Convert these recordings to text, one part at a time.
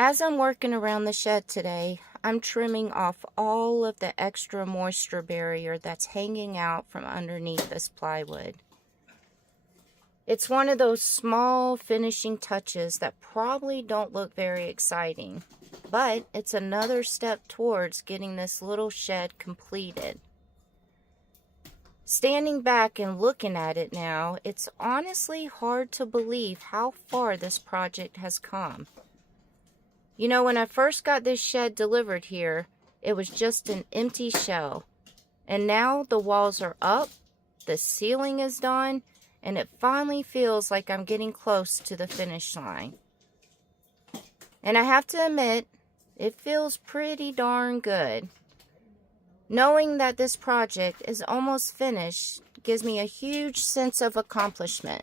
As I'm working around the shed today, I'm trimming off all of the extra moisture barrier that's hanging out from underneath this plywood. It's one of those small finishing touches that probably don't look very exciting, but it's another step towards getting this little shed completed. Standing back and looking at it now, it's honestly hard to believe how far this project has come. You know, when I first got this shed delivered here, it was just an empty shell. And now the walls are up, the ceiling is done, and it finally feels like I'm getting close to the finish line. And I have to admit, it feels pretty darn good. Knowing that this project is almost finished gives me a huge sense of accomplishment.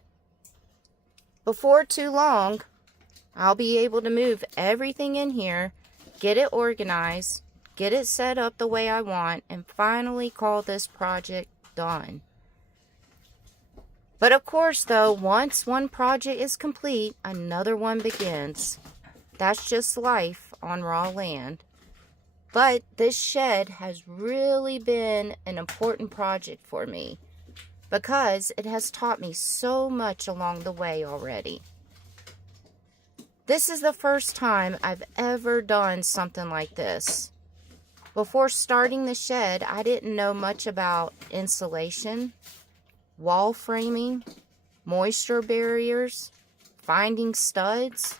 Before too long, I'll be able to move everything in here, get it organized, get it set up the way I want, and finally call this project done. But of course though, once one project is complete, another one begins. That's just life on raw land. But this shed has really been an important project for me because it has taught me so much along the way already. This is the first time I've ever done something like this. Before starting the shed, I didn't know much about insulation, wall framing, moisture barriers, finding studs,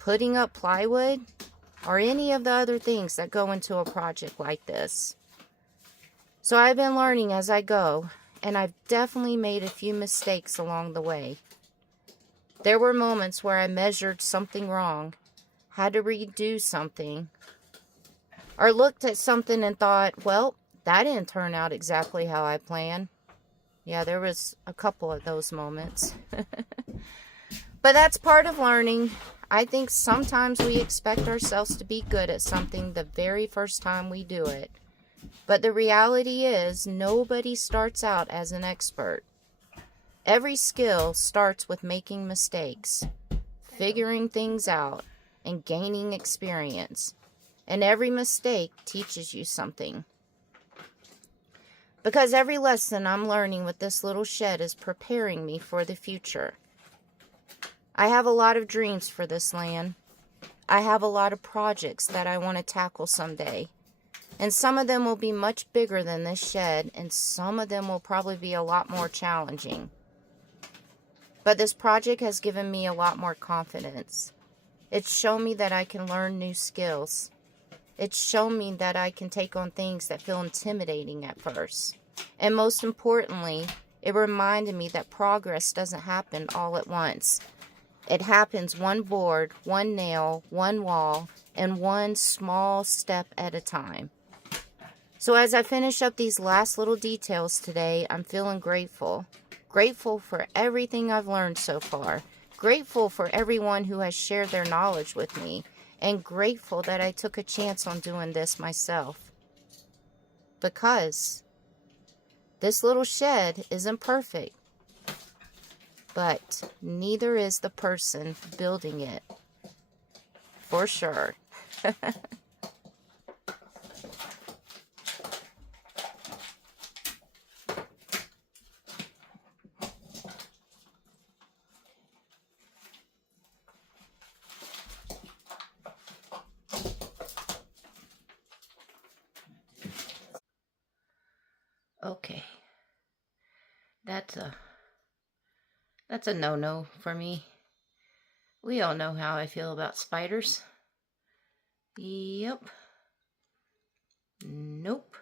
putting up plywood, or any of the other things that go into a project like this. So I've been learning as I go, and I've definitely made a few mistakes along the way. There were moments where I measured something wrong, had to redo something, or looked at something and thought, well, that didn't turn out exactly how I planned. Yeah, there was a couple of those moments. But that's part of learning. I think sometimes we expect ourselves to be good at something the very first time we do it. But the reality is, nobody starts out as an expert. Every skill starts with making mistakes, figuring things out, and gaining experience. And every mistake teaches you something. Because every lesson I'm learning with this little shed is preparing me for the future. I have a lot of dreams for this land. I have a lot of projects that I want to tackle someday. And some of them will be much bigger than this shed, and some of them will probably be a lot more challenging. But this project has given me a lot more confidence. It's shown me that I can learn new skills. It's shown me that I can take on things that feel intimidating at first. And most importantly, it reminded me that progress doesn't happen all at once. It happens one board, one nail, one wall, and one small step at a time. So as I finish up these last little details today, I'm feeling grateful. Grateful for everything I've learned so far. Grateful for everyone who has shared their knowledge with me. And grateful that I took a chance on doing this myself. Because this little shed isn't perfect. But neither is the person building it. For sure. Okay, that's a no-no for me. We all know how I feel about spiders. Yep. Nope.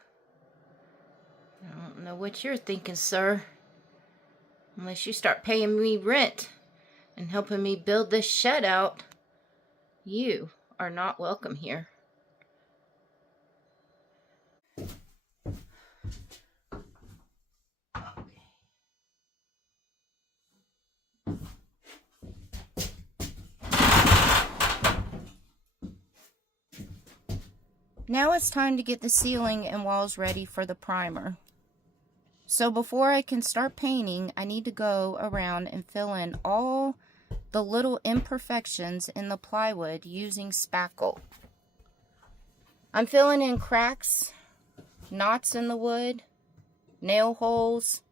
I don't know what you're thinking, sir. Unless you start paying me rent and helping me build this shed out, you are not welcome here. Now it's time to get the ceiling and walls ready for the primer. So before I can start painting, I need to go around and fill in all the little imperfections in the plywood using spackle. I'm filling in cracks, knots in the wood, nail holes,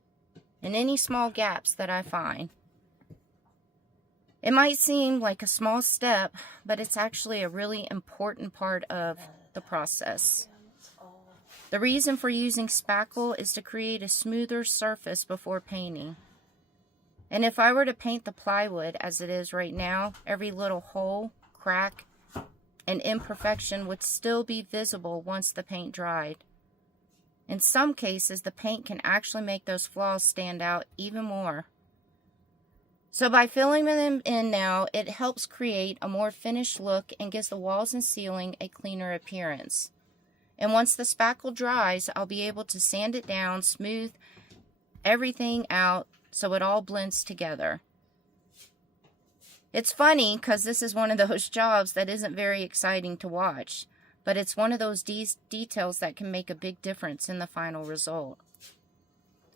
and any small gaps that I find. It might seem like a small step, but it's actually a really important part of the process. The reason for using spackle is to create a smoother surface before painting. And if I were to paint the plywood as it is right now, every little hole, crack, and imperfection would still be visible once the paint dried. In some cases, the paint can actually make those flaws stand out even more. So by filling them in now, it helps create a more finished look and gives the walls and ceiling a cleaner appearance. And once the spackle dries, I'll be able to sand it down, smooth everything out so it all blends together. It's funny because this is one of those jobs that isn't very exciting to watch, but it's one of those details that can make a big difference in the final result.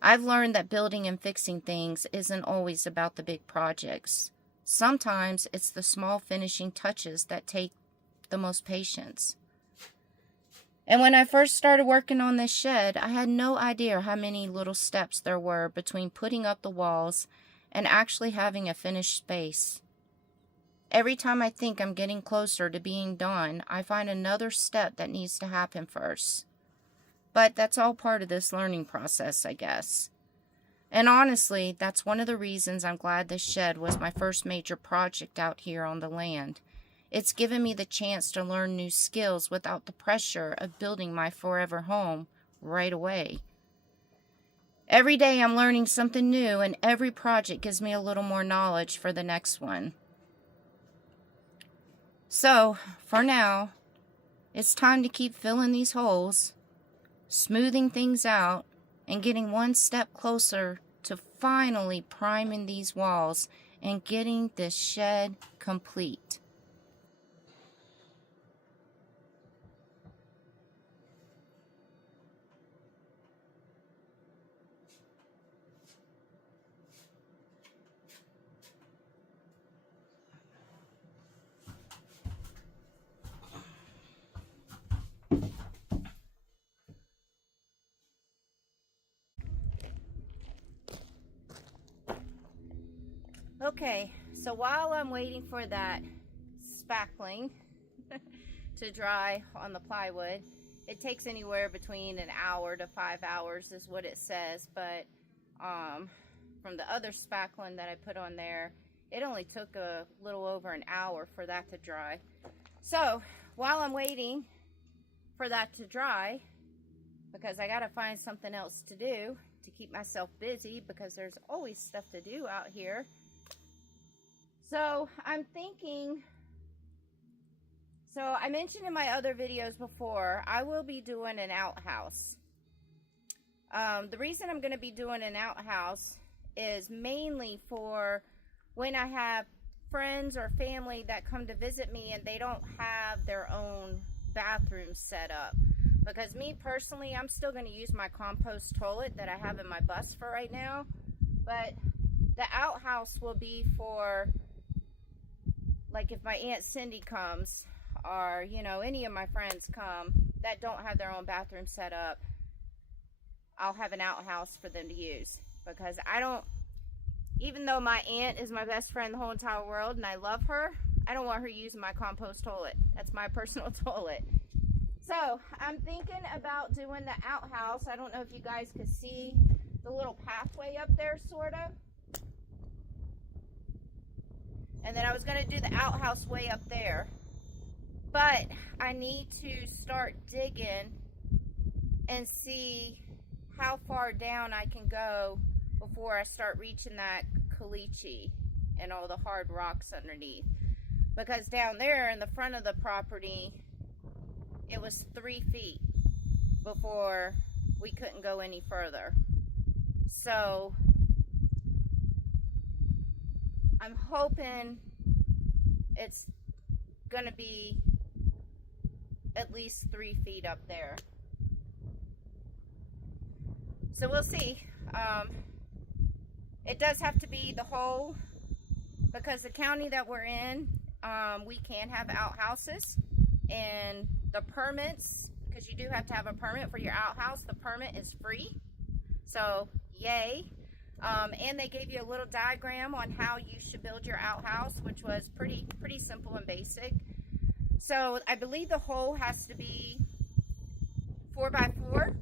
I've learned that building and fixing things isn't always about the big projects. Sometimes it's the small finishing touches that take the most patience. And when I first started working on this shed, I had no idea how many little steps there were between putting up the walls and actually having a finished space. Every time I think I'm getting closer to being done, I find another step that needs to happen first. But that's all part of this learning process, I guess. And honestly, that's one of the reasons I'm glad this shed was my first major project out here on the land. It's given me the chance to learn new skills without the pressure of building my forever home right away. Every day I'm learning something new, and every project gives me a little more knowledge for the next one. So, for now, it's time to keep filling these holes, smoothing things out, and getting one step closer to finally priming these walls and getting this shed complete. Okay, so while I'm waiting for that spackling to dry on the plywood, it takes anywhere between an hour to 5 hours is what it says, but from the other spackling that I put on there, it only took a little over an hour for that to dry. So while I'm waiting for that to dry, because I gotta find something else to do to keep myself busy, because there's always stuff to do out here. So I'm thinking, so I mentioned in my other videos before, I will be doing an outhouse. The reason I'm going to be doing an outhouse is mainly for when I have friends or family that come to visit me and they don't have their own bathroom set up. Because me personally, I'm still going to use my compost toilet that I have in my bus for right now. But the outhouse will be for, like, if my Aunt Cindy comes, or, you know, any of my friends come that don't have their own bathroom set up, I'll have an outhouse for them to use. Because I don't, even though my aunt is my best friend in the whole entire world and I love her, I don't want her using my compost toilet. That's my personal toilet. So I'm thinking about doing the outhouse. I don't know if you guys could see the little pathway up there, sort of. And then I was going to do the outhouse way up there. But I need to start digging and see how far down I can go before I start reaching that caliche and all the hard rocks underneath. Because down there in the front of the property, it was 3 feet before we couldn't go any further. So I'm hoping it's gonna be at least 3 feet up there. So we'll see. It does have to be the whole because the county that we're in, we can have outhouses, and the permits, because you do have to have a permit for your outhouse, the permit is free. So yay. And they gave you a little diagram on how you should build your outhouse, which was pretty simple and basic. So I believe the hole has to be 4x4.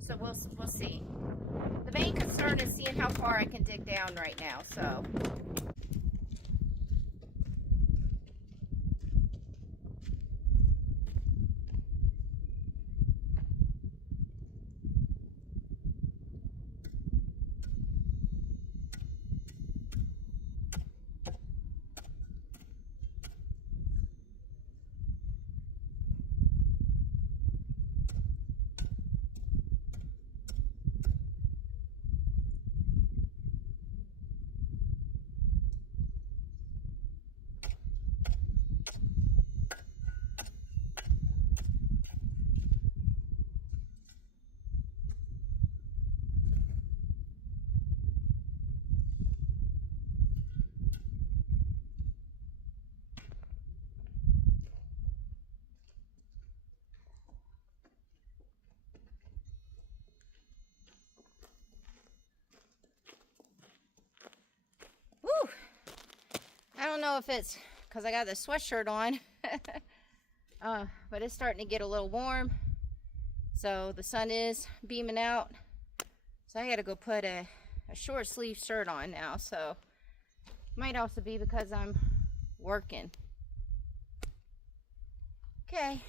So we'll see. The main concern is seeing how far I can dig down right now. So whew. I don't know if it's because I got the sweatshirt on, but it's starting to get a little warm. So the sun is beaming out. So I got to go put a short sleeve shirt on now. So might also be because I'm working. Okay.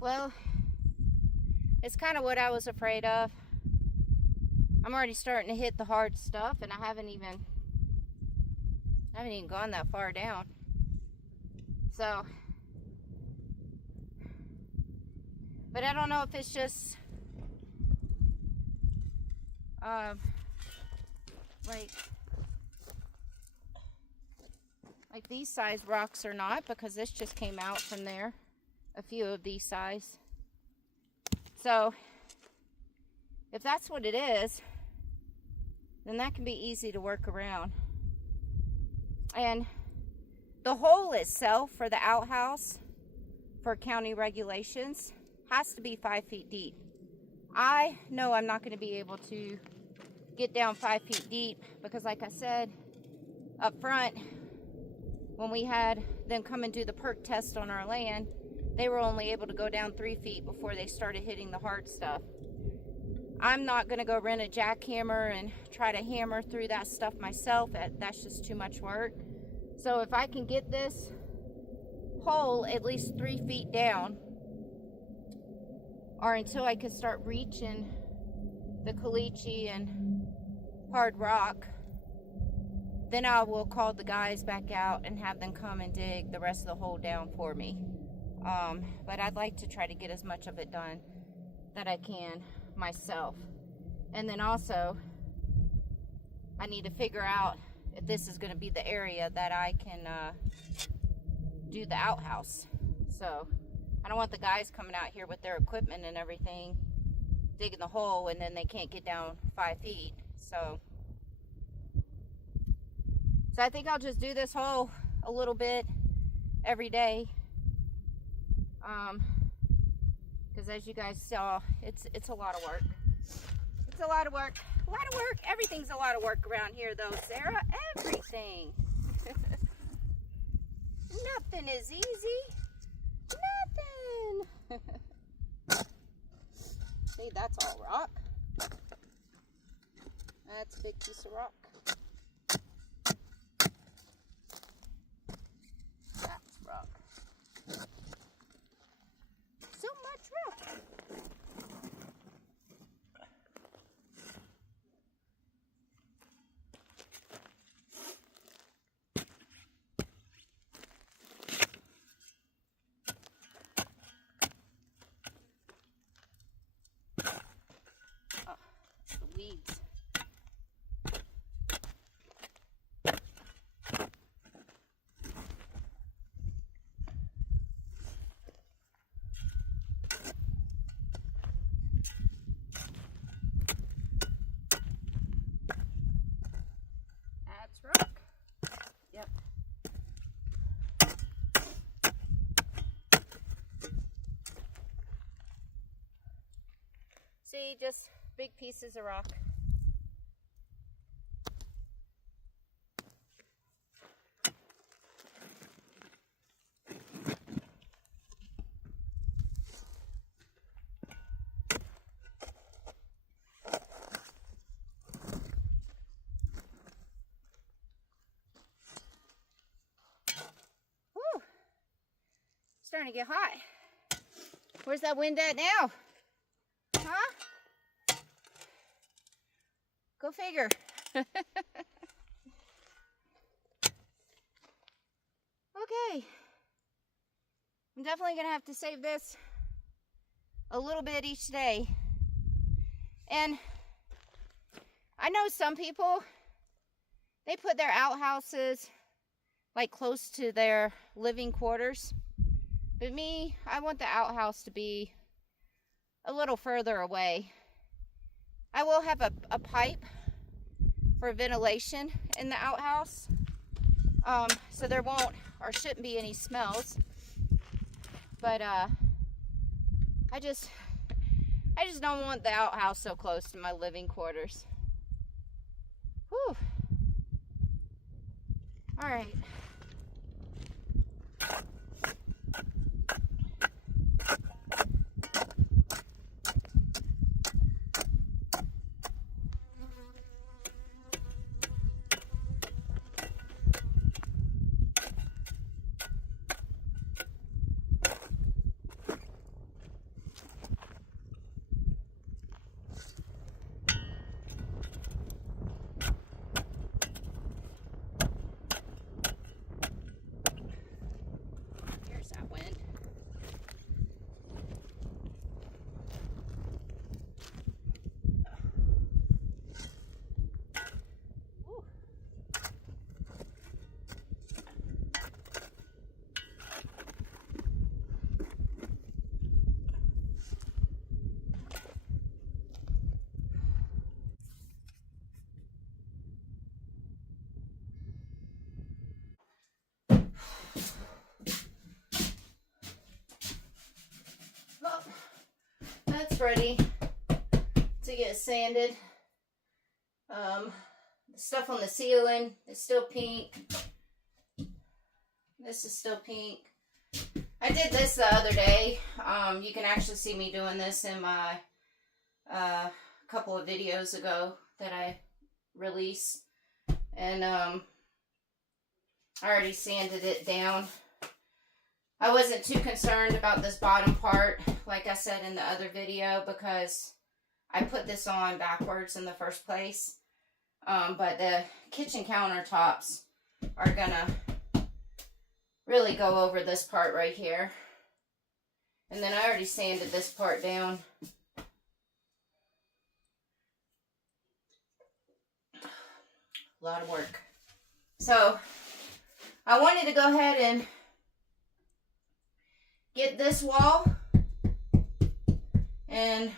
Well, it's kind of what I was afraid of. I'm already starting to hit the hard stuff, and I haven't even gone that far down. So, but I don't know if it's just like these size rocks are not, because this just came out from there. A few of these size. So if that's what it is, then that can be easy to work around. And the hole itself for the outhouse, for county regulations, has to be 5 feet deep. I know I'm not going to be able to get down 5 feet deep, because like I said up front, when we had them come and do the perk test on our land, they were only able to go down 3 feet before they started hitting the hard stuff. I'm not going to go rent a jackhammer and try to hammer through that stuff myself. That's just too much work. So if I can get this hole at least 3 feet down, or until I can start reaching the caliche and hard rock, then I will call the guys back out and have them come and dig the rest of the hole down for me. But I'd like to try to get as much of it done that I can myself. And then also, I need to figure out if this is going to be the area that I can do the outhouse. So I don't want the guys coming out here with their equipment and everything, digging the hole, and then they can't get down 5 feet. So I think I'll just do this hole a little bit every day. Because as you guys saw, it's a lot of work. It's a lot of work. A lot of work. Everything's a lot of work around here though, Sarah. Everything. Nothing is easy. Nothing. See, that's all rock. That's a big piece of rock. That's rock. So much rock. Oh, the weeds. Rock. Yep. See, just big pieces of rock. Starting to get hot. Where's that wind at now? Huh? Go figure. Okay. I'm definitely going to have to save this a little bit each day. And I know some people, they put their outhouses like close to their living quarters. But me, I want the outhouse to be a little further away. I will have a pipe for ventilation in the outhouse. So there won't or shouldn't be any smells. But I just don't want the outhouse so close to my living quarters. Whew. All right. ready to get sanded. The stuff on the ceiling is still pink. This is still pink. I did this the other day. You can actually see me doing this in my couple of videos ago that I released. And I already sanded it down. I wasn't too concerned about this bottom part, like I said in the other video, because I put this on backwards in the first place. But the kitchen countertops are gonna really go over this part right here. And then I already sanded this part down. A lot of work. So I wanted to go ahead and get this wall and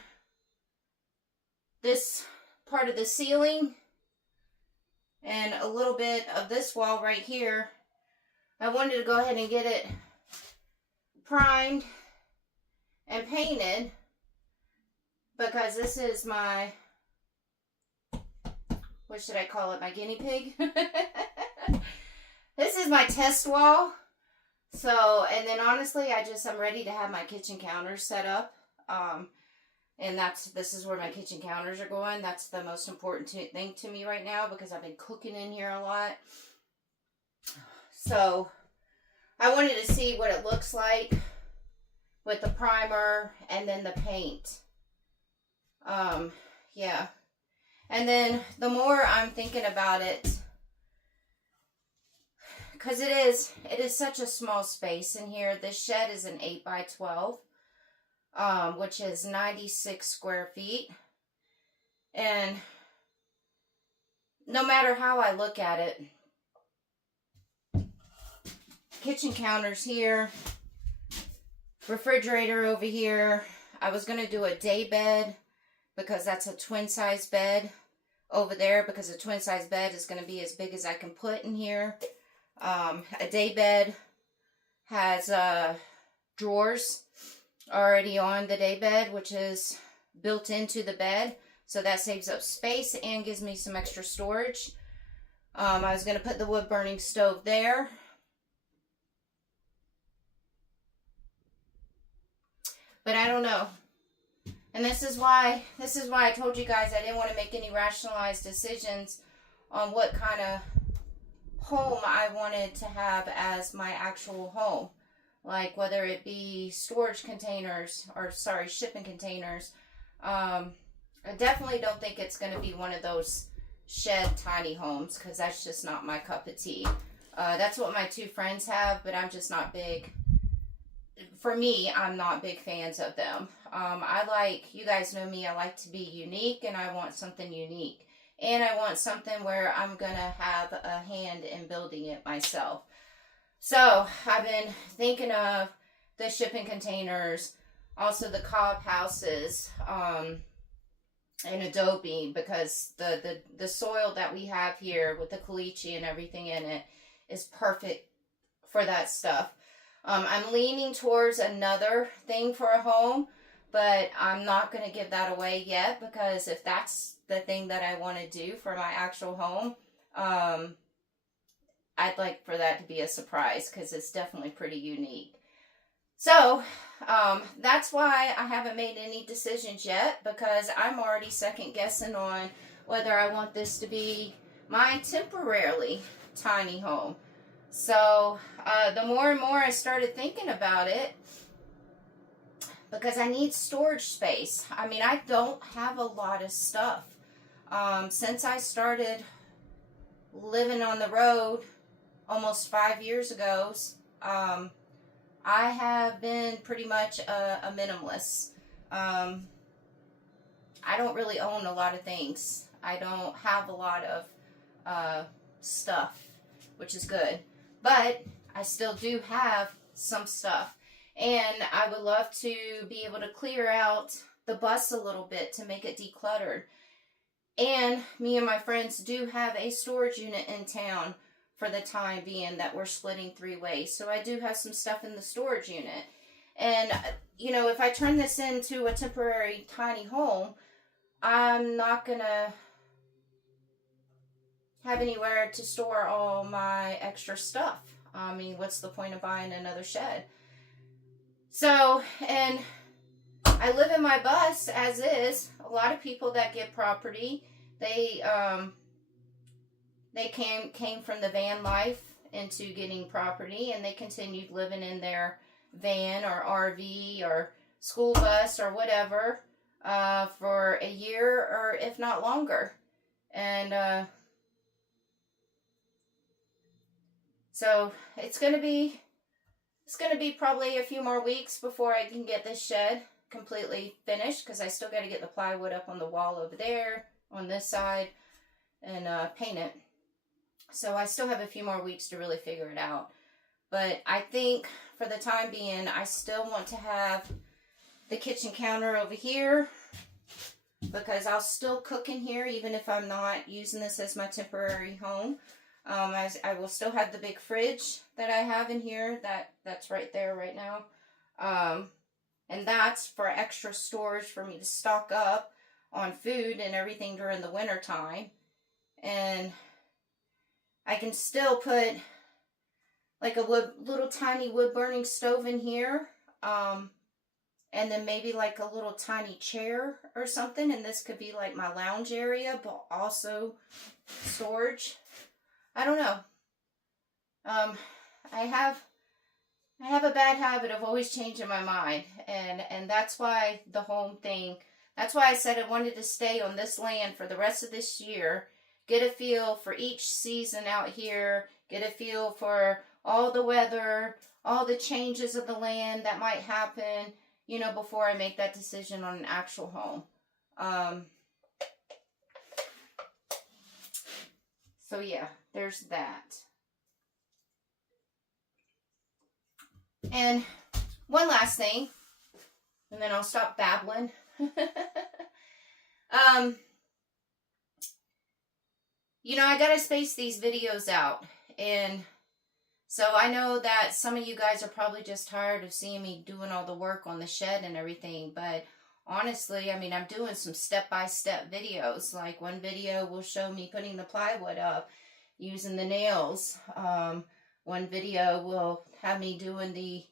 this part of the ceiling and a little bit of this wall right here. I wanted to go ahead and get it primed and painted because this is my, what should I call it, my guinea pig? This is my test wall. So, and then honestly, I'm ready to have my kitchen counters set up. And this is where my kitchen counters are going. That's the most important thing to me right now because I've been cooking in here a lot. So, I wanted to see what it looks like with the primer and then the paint. Yeah. And then the more I'm thinking about it, because it is such a small space in here. This shed is an 8 by 12, which is 96 square feet. And no matter how I look at it, kitchen counters here, refrigerator over here. I was going to do a day bed because that's a twin size bed over there because a twin size bed is going to be as big as I can put in here. A day bed has drawers already on the day bed, which is built into the bed. So that saves up space and gives me some extra storage. I was going to put the wood burning stove there. But I don't know. And this is why I told you guys I didn't want to make any rationalized decisions on what kind of home I wanted to have as my actual home. Like whether it be storage containers or shipping containers. I definitely don't think it's going to be one of those shed tiny homes because that's just not my cup of tea. That's what my two friends have, but I'm just not big. For me, I'm not big fans of them. You guys know me, I like to be unique and I want something unique. And I want something where I'm going to have a hand in building it myself. So, I've been thinking of the shipping containers, also the cob houses, and adobe, because the soil that we have here with the caliche and everything in it is perfect for that stuff. I'm leaning towards another thing for a home, but I'm not going to give that away yet because if that's the thing that I want to do for my actual home, I'd like for that to be a surprise because it's definitely pretty unique. So, that's why I haven't made any decisions yet because I'm already second guessing on whether I want this to be my temporarily tiny home. So, the more and more I started thinking about it, because I need storage space. I mean, I don't have a lot of stuff. Since I started living on the road almost 5 years ago, I have been pretty much a minimalist. I don't really own a lot of things. I don't have a lot of stuff, which is good. But I still do have some stuff. And I would love to be able to clear out the bus a little bit to make it decluttered. And me and my friends do have a storage unit in town for the time being that we're splitting 3 ways. So I do have some stuff in the storage unit. And, you know, if I turn this into a temporary tiny home, I'm not going to have anywhere to store all my extra stuff. I mean, what's the point of buying another shed? So, and I live in my bus as is. A lot of people that get property, they came from the van life into getting property, and they continued living in their van or RV or school bus or whatever for a year or if not longer. And so it's gonna be probably a few more weeks before I can get this shed completely finished, because I still got to get the plywood up on the wall over there on this side and paint it. So I still have a few more weeks to really figure it out. But I think for the time being, I still want to have the kitchen counter over here, because I'll still cook in here even if I'm not using this as my temporary home. I will still have the big fridge that I have in here. That's right there right now. And that's for extra storage for me to stock up on food and everything during the winter time. And I can still put like a little tiny wood burning stove in here. And then maybe like a little tiny chair or something. And this could be like my lounge area, but also storage. I don't know. I have a bad habit of always changing my mind, and that's why the home thing, that's why I said I wanted to stay on this land for the rest of this year, get a feel for each season out here, get a feel for all the weather, all the changes of the land that might happen, you know, before I make that decision on an actual home. So yeah, there's that. And one last thing, and then I'll stop babbling. You know, I gotta space these videos out. And so I know that some of you guys are probably just tired of seeing me doing all the work on the shed and everything. But honestly, I mean, I'm doing some step-by-step videos. Like one video will show me putting the plywood up, using the nails. One video will have me doing the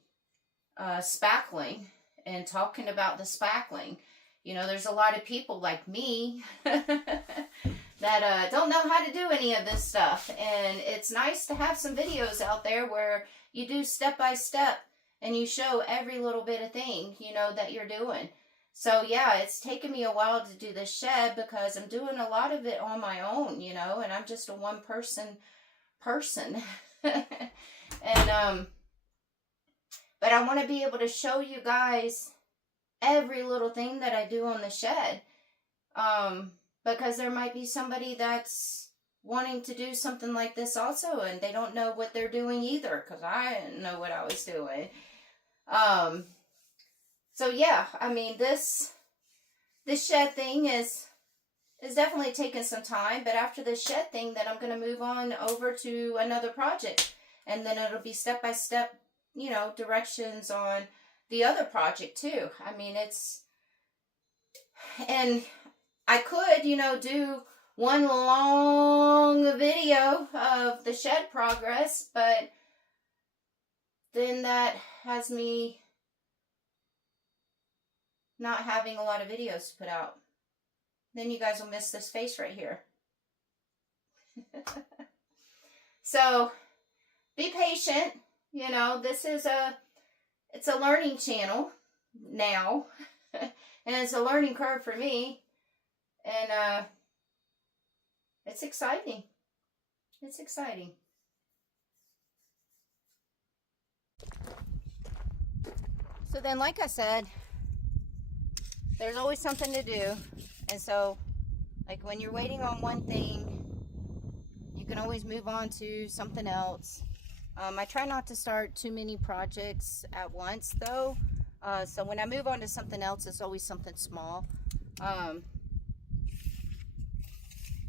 spackling and talking about the spackling. You know, there's a lot of people like me that don't know how to do any of this stuff. And it's nice to have some videos out there where you do step by step and you show every little bit of thing, you know, that you're doing. So yeah, it's taken me a while to do this shed because I'm doing a lot of it on my own, you know, and I'm just a one person. And but I want to be able to show you guys every little thing that I do on the shed, because there might be somebody that's wanting to do something like this also, and they don't know what they're doing either, because I didn't know what I was doing. So yeah, I mean, this shed thing is definitely taking some time, but after the shed thing, then I'm going to move on over to another project, and then it'll be step-by-step, you know, directions on the other project too. I mean, and I could, you know, do one long video of the shed progress, but then that has me not having a lot of videos to put out. Then you guys will miss this face right here. So be patient. You know, this is it's a learning channel now. And it's a learning curve for me. And it's exciting. It's exciting. So then, like I said, there's always something to do. And so, like when you're waiting on one thing, you can always move on to something else. I try not to start too many projects at once though. So when I move on to something else, it's always something small.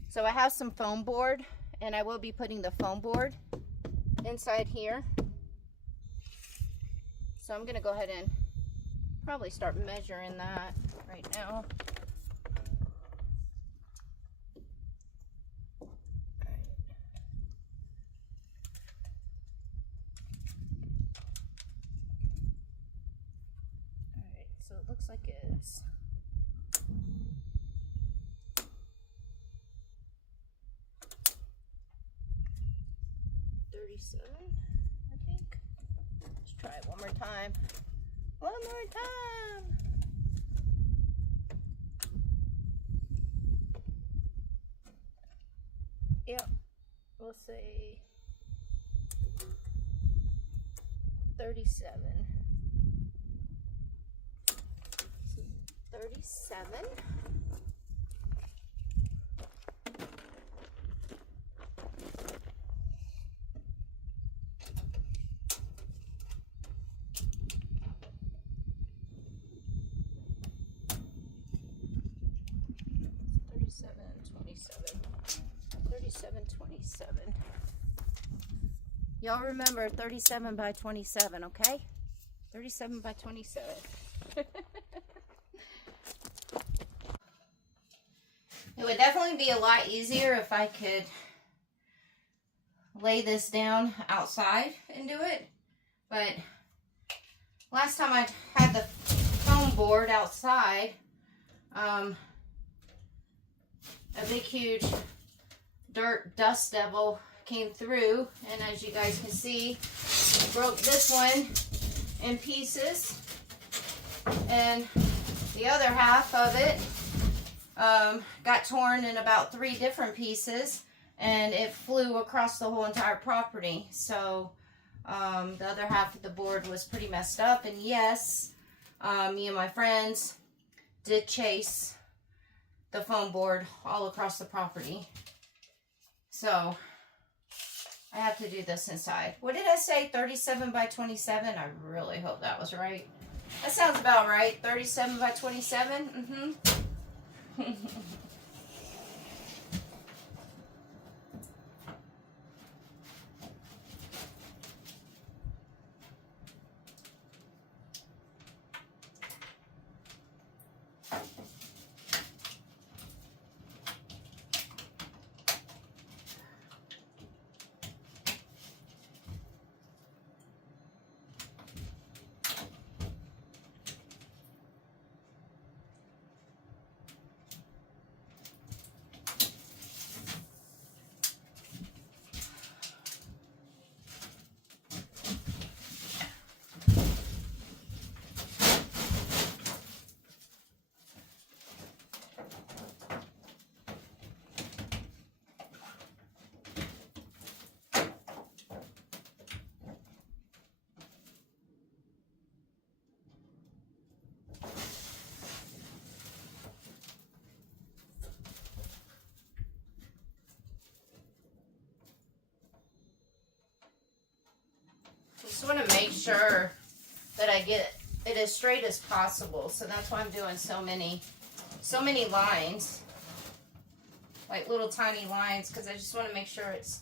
So I have some foam board, and I will be putting the foam board inside here. So I'm going to go ahead and Probably start measuring that right now. Alright, so it looks like it's 37, I think. Let's try it one more time. One more time. Yep, we'll say 37. 37. Y'all remember 37 by 27, okay? 37 by 27. It would definitely be a lot easier if I could lay this down outside and do it. But last time I had the foam board outside, a big huge dirt dust devil came through, and as you guys can see, broke this one in pieces, and the other half of it got torn in about 3 different pieces, and it flew across the whole entire property. So the other half of the board was pretty messed up, and yes, me and my friends did chase the foam board all across the property. So I have to do this inside. What did I say? 37 by 27? I really hope that was right. That sounds about right. 37 by 27? Mm-hmm. Just want to make sure that I get it as straight as possible, so that's why I'm doing so many lines, like little tiny lines, because I just want to make sure it's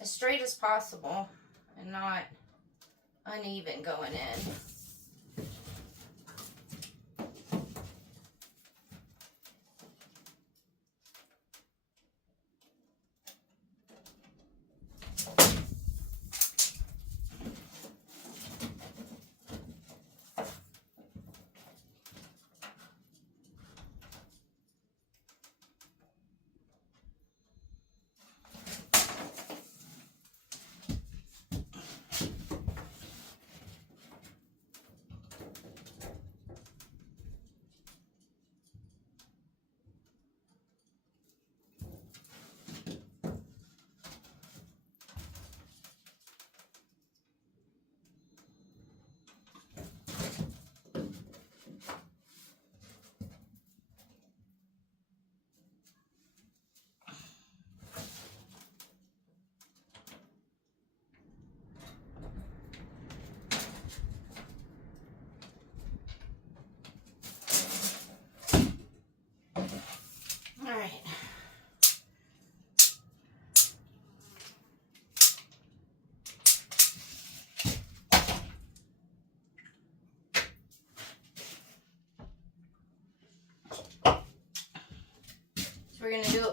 as straight as possible and not uneven going in.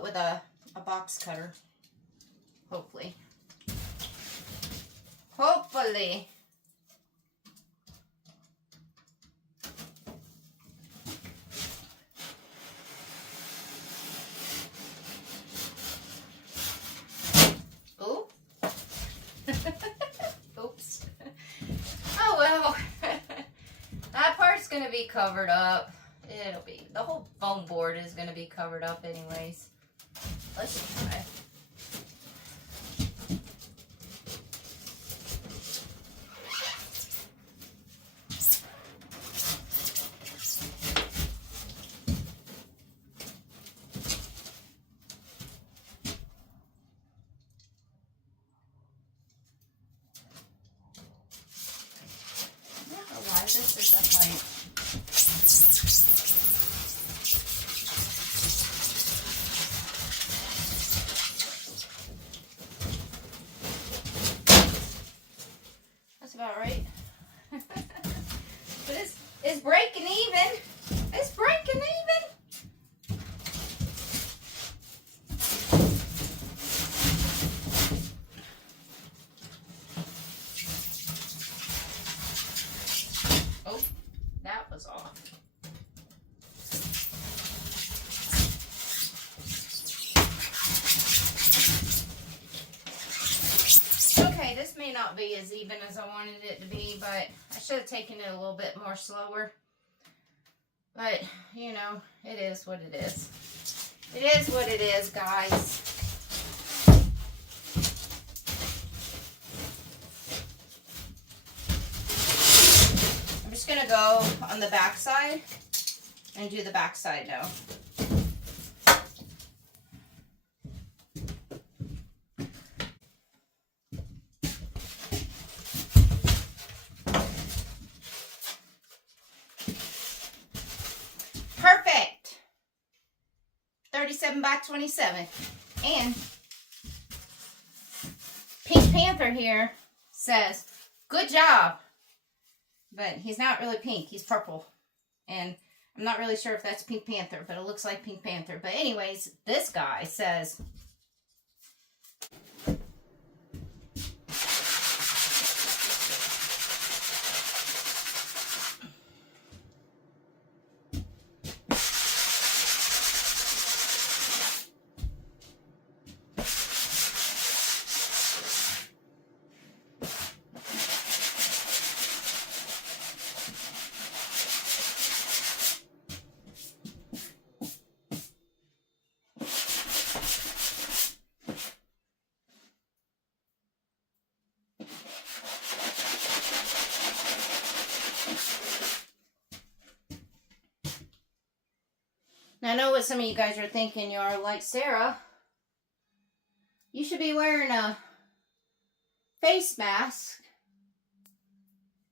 it with a box cutter. Hopefully. Hopefully. Oh. Oops. Oh well. That part's gonna be covered up. It'll be, the whole foam board is gonna be covered up anyways. Let's try. I don't know why this isn't like. That's about right. But it's breaking even. It's breaking even. Oh, that was off. Okay, this may not be as even as I wanted it to be, but I should have taken it a little bit more slower. But, you know, it is what it is. It is what it is, guys. I'm just going to go on the back side and do the back side now. Perfect. 37 by 27. And Pink Panther here says, good job. But he's not really pink. He's purple. And I'm not really sure if that's Pink Panther, but it looks like Pink Panther. But anyways, this guy says, now I know what some of you guys are thinking. You're like, Sarah, you should be wearing a face mask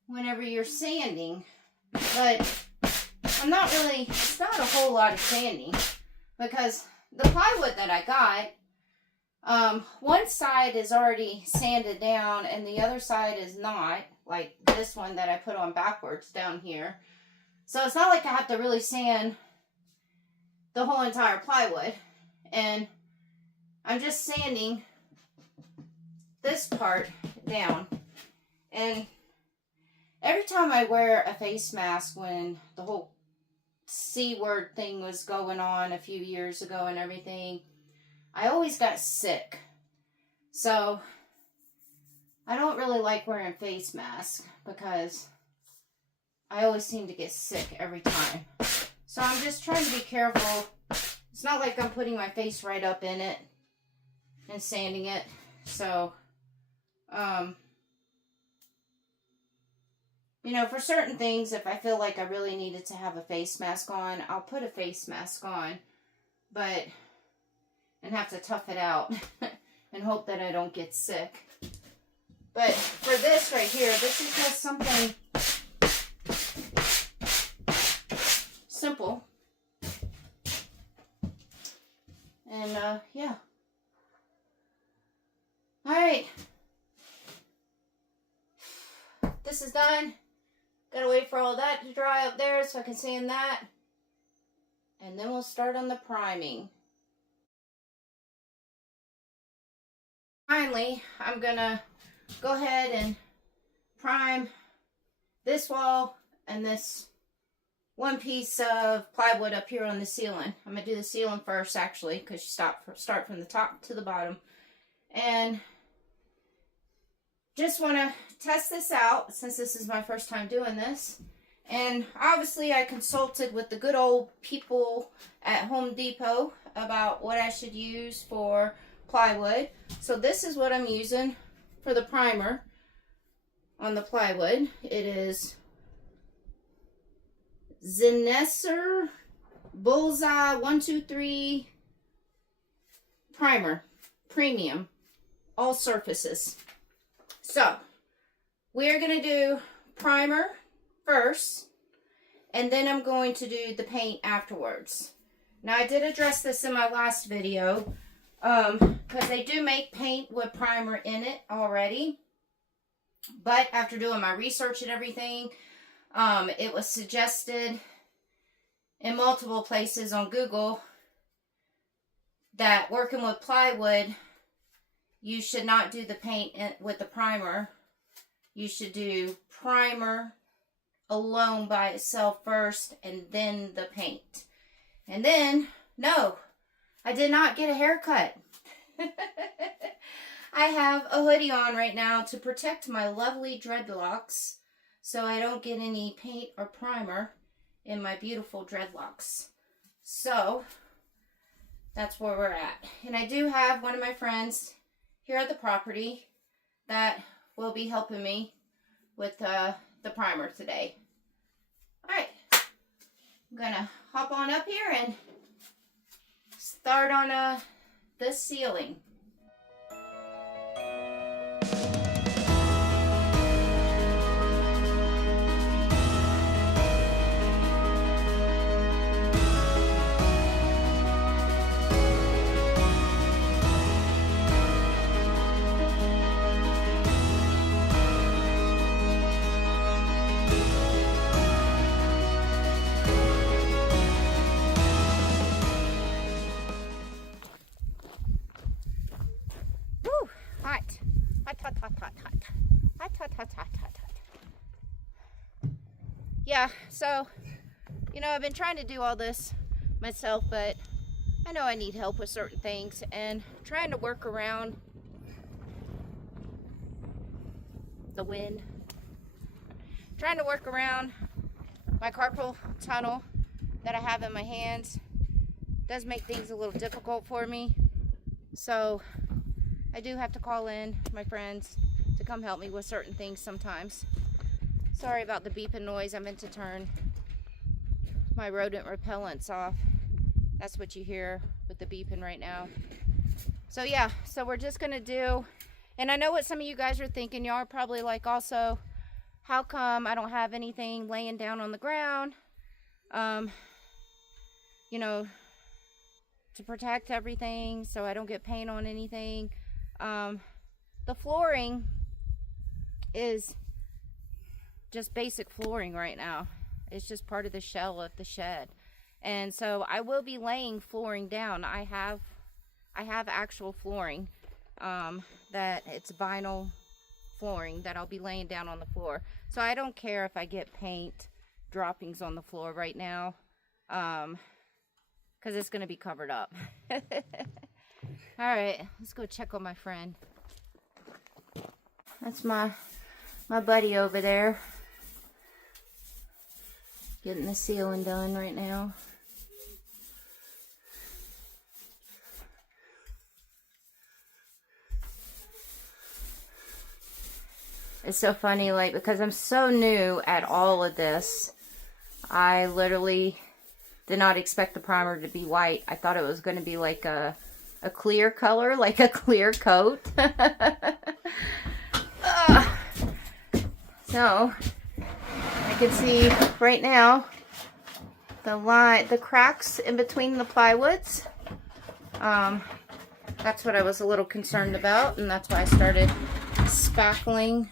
whenever you're sanding. But I'm not really, it's not a whole lot of sanding, because the plywood that I got, one side is already sanded down and the other side is not, like this one that I put on backwards down here. So it's not like I have to really sand the whole entire plywood. And I'm just sanding this part down. And every time I wear a face mask, when the whole C word thing was going on a few years ago and everything, I always got sick. So I don't really like wearing face masks because I always seem to get sick every time. So I'm just trying to be careful. It's not like I'm putting my face right up in it and sanding it. So, you know, for certain things, if I feel like I really needed to have a face mask on, I'll put a face mask on, but, and have to tough it out and hope that I don't get sick. But for this right here, this is just something simple. And, yeah. Alright. This is done. Gotta wait for all that to dry up there so I can sand that. And then we'll start on the priming. Finally, I'm gonna go ahead and prime this wall and this one piece of plywood up here on the ceiling. I'm gonna do the ceiling first, actually, because you start from the top to the bottom. And just want to test this out since this is my first time doing this. And obviously I consulted with the good old people at Home Depot about what I should use for plywood. So this is what I'm using for the primer on the plywood. It is Zenesser Bullseye 123 primer, premium, all surfaces. So we're going to do primer first, and then I'm going to do the paint afterwards. Now I did address this in my last video, because they do make paint with primer in it already. But after doing my research and everything, it was suggested in multiple places on Google that working with plywood, you should not do the paint with the primer. You should do primer alone by itself first and then the paint. And then, no, I did not get a haircut. I have a hoodie on right now to protect my lovely dreadlocks so I don't get any paint or primer in my beautiful dreadlocks. So that's where we're at. And I do have one of my friends here at the property that will be helping me with the primer today. Alright, I'm gonna hop on up here and start on this ceiling. Yeah, so, you know, I've been trying to do all this myself, but I know I need help with certain things, and trying to work around the wind. Trying to work around my carpal tunnel that I have in my hands does make things a little difficult for me. So I do have to call in my friends to come help me with certain things sometimes. Sorry about the beeping noise. I meant to turn my rodent repellents off. That's what you hear with the beeping right now. So yeah, so we're just gonna do, and I know what some of you guys are thinking. Y'all are probably like, also, how come I don't have anything laying down on the ground, you know, to protect everything so I don't get paint on anything. The flooring is just basic flooring right now. It's just part of the shell of the shed, and so I will be laying flooring down. I have actual flooring, that it's vinyl flooring that I'll be laying down on the floor. So I don't care if I get paint droppings on the floor right now, because it's going to be covered up. All right, let's go check on my friend. That's my buddy over there, getting the ceiling done right now. It's so funny, like, because I'm so new at all of this, I literally did not expect the primer to be white. I thought it was going to be like a clear color, like a clear coat. So I can see right now the cracks in between the plywoods. That's what I was a little concerned about, and that's why I started spackling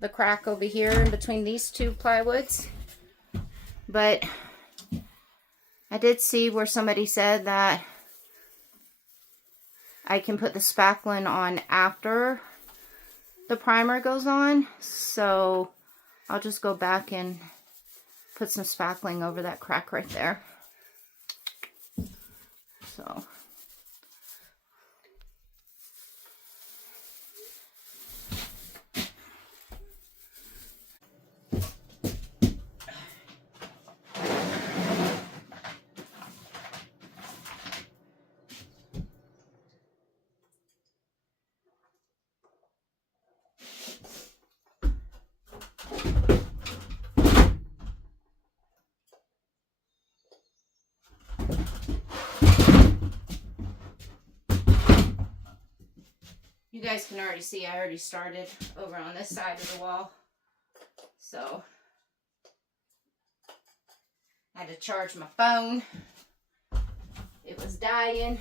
the crack over here in between these two plywoods. But I did see where somebody said that I can put the spackling on after the primer goes on. So I'll just go back and put some spackling over that crack right there. So. You guys can already see I already started over on this side of the wall. So I had to charge my phone. It was dying.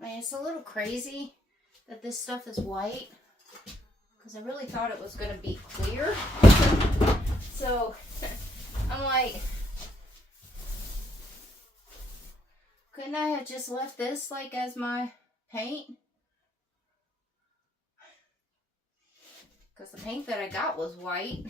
I mean, it's a little crazy that this stuff is white, because I really thought it was going to be clear. So I'm like, couldn't I have just left this like as my paint? Because the paint that I got was white.